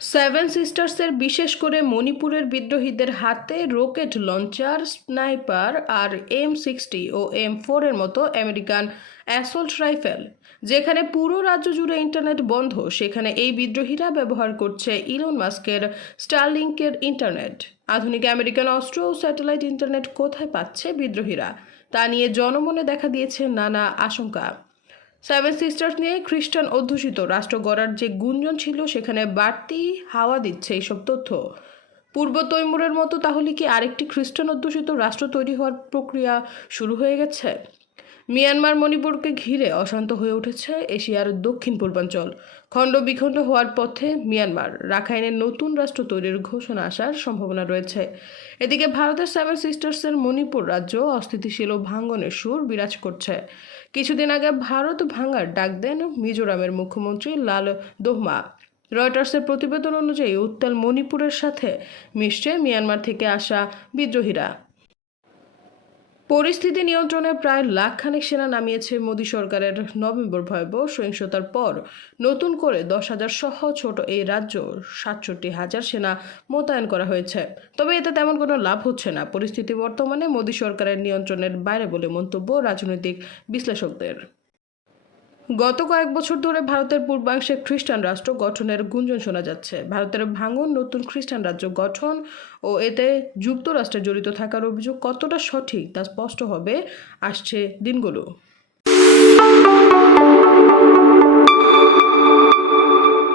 Seven সিস্টার্সের বিশেষ করে মণিপুরের বিদ্রোহীদের হাতে রকেট লঞ্চার, স্নাইপার আর M60 ও M4 এর মতো আমেরিকান অ্যাসল্ট রাইফেল। যেখানে পুরো রাজ্য জুড়ে ইন্টারনেট বন্ধ, সেখানে এই বিদ্রোহীরা ব্যবহার করছে ইলন মাস্কের স্টারলিংকের ইন্টারনেট। আধুনিক আমেরিকান অস্ত্র ও স্যাটেলাইট ইন্টারনেট কোথায় পাচ্ছে বিদ্রোহীরা, তা নিয়ে জনমনে দেখা দিয়েছে নানা আশঙ্কা। সেভেন সিস্টার্স নিয়ে খ্রিস্টান অধ্যুষিত রাষ্ট্র গড়ার যে গুঞ্জন ছিল, সেখানে বাড়তি হাওয়া দিচ্ছে এইসব তথ্য। পূর্ব তৈমুরের মতো তাহলে কি আরেকটি খ্রিস্টান অধ্যুষিত রাষ্ট্র তৈরি হওয়ার প্রক্রিয়া শুরু হয়ে গেছে? মিয়ানমার মণিপুরকে ঘিরে অশান্ত হয়ে উঠেছে এশিয়ার দক্ষিণ পূর্বাঞ্চল। খণ্ড বিখণ্ড হওয়ার পথে মিয়ানমার, রাখাইনের নতুন রাষ্ট্র তৈরির ঘোষণা আসার সম্ভাবনা রয়েছে। এদিকে ভারতের সেভেন সিস্টার্সের মণিপুর রাজ্য অস্থিতিশীল ও ভাঙ্গনের সুর বিরাজ করছে। কিছুদিন আগে ভারত ভাঙার ডাক দেন মিজোরামের মুখ্যমন্ত্রী লাল দোহমা। রয়টার্সের প্রতিবেদন অনুযায়ী উত্তাল মণিপুরের সাথে মিশছে মিয়ানমার থেকে আসা বিদ্রোহীরা। পরিস্থিতি নিয়ন্ত্রণে প্রায় লাখখানেক সেনা নামিয়েছে মোদী সরকারের নভেম্বর ভয়াবহ সহিংসতার পর। নতুন করে 10,000 সহ ছোট এই রাজ্য 67,000 সেনা মোতায়েন করা হয়েছে। তবে এতে তেমন কোনো লাভ হচ্ছে না। পরিস্থিতি বর্তমানে মোদী সরকারের নিয়ন্ত্রণের বাইরে বলে মন্তব্য রাজনৈতিক বিশ্লেষকদের। গত কয়েক বছর ধরে ভারতের পূর্বাংশে খ্রিস্টান রাষ্ট্র গঠনের গুঞ্জন শোনা যাচ্ছে। ভারতের ভাঙন, নতুন খ্রিস্টান রাজ্য গঠন ও এতে যুক্তরাষ্ট্রের জড়িত থাকার অভিযোগ কতটা সঠিক তা স্পষ্ট হবে আসছে দিনগুলো।